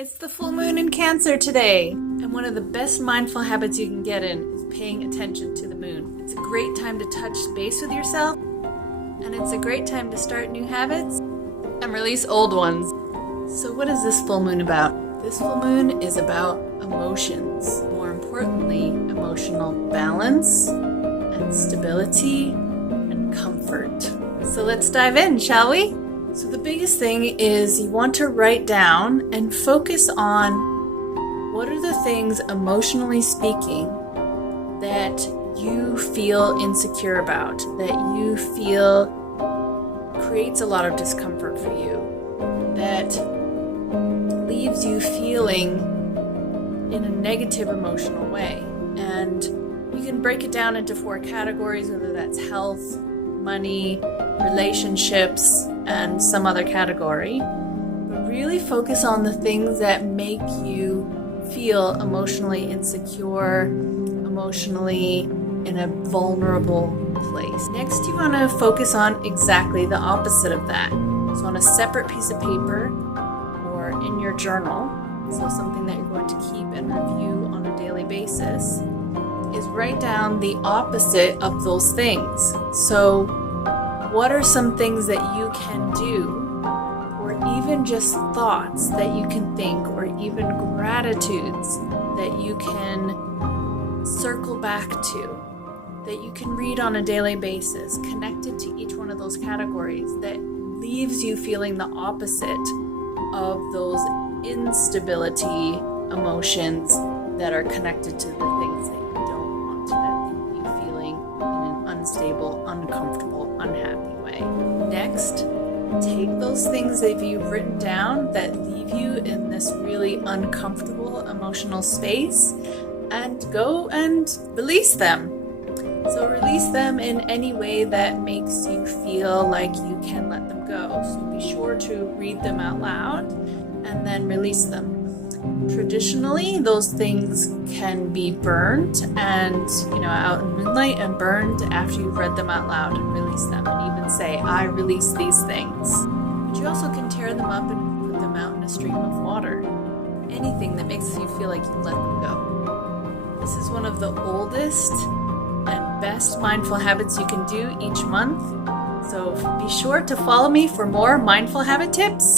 It's the full moon in Cancer today, and one of the best mindful habits you can get in is paying attention to the moon. It's a great time to touch base with yourself, and it's a great time to start new habits and release old ones. So what is this full moon about? This full moon is about emotions. More importantly, emotional balance and stability and comfort. So let's dive in, shall we? So the biggest thing is you want to write down and focus on what are the things, emotionally speaking, that you feel insecure about, that you feel creates a lot of discomfort for you, that leaves you feeling in a negative emotional way. And you can break it down into 4 categories, whether that's health, money, relationships, and some other category. But really focus on the things that make you feel emotionally insecure, emotionally in a vulnerable place. Next, you want to focus on exactly the opposite of that. So on a separate piece of paper or in your journal, so something that you're going to keep and review on a daily basis, is write down the opposite of those things. So what are some things that you can do, or even just thoughts that you can think, or even gratitudes that you can circle back to, that you can read on a daily basis, connected to each one of those categories, that leaves you feeling the opposite of those instability emotions that are connected to the things that you don't want, that leave you feeling in an unstable, uncomfortable, unhappy way. Next, take those things that you've written down that leave you in this really uncomfortable emotional space and go and release them. So release them in any way that makes you feel like you can let them go. So be sure to read them out loud and then release them. Traditionally, those things can be burned and, out in moonlight and burned after you've read them out loud and release them, and even say, I release these things. But you also can tear them up and put them out in a stream of water. Anything that makes you feel like you let them go. This is one of the oldest and best mindful habits you can do each month. So be sure to follow me for more mindful habit tips.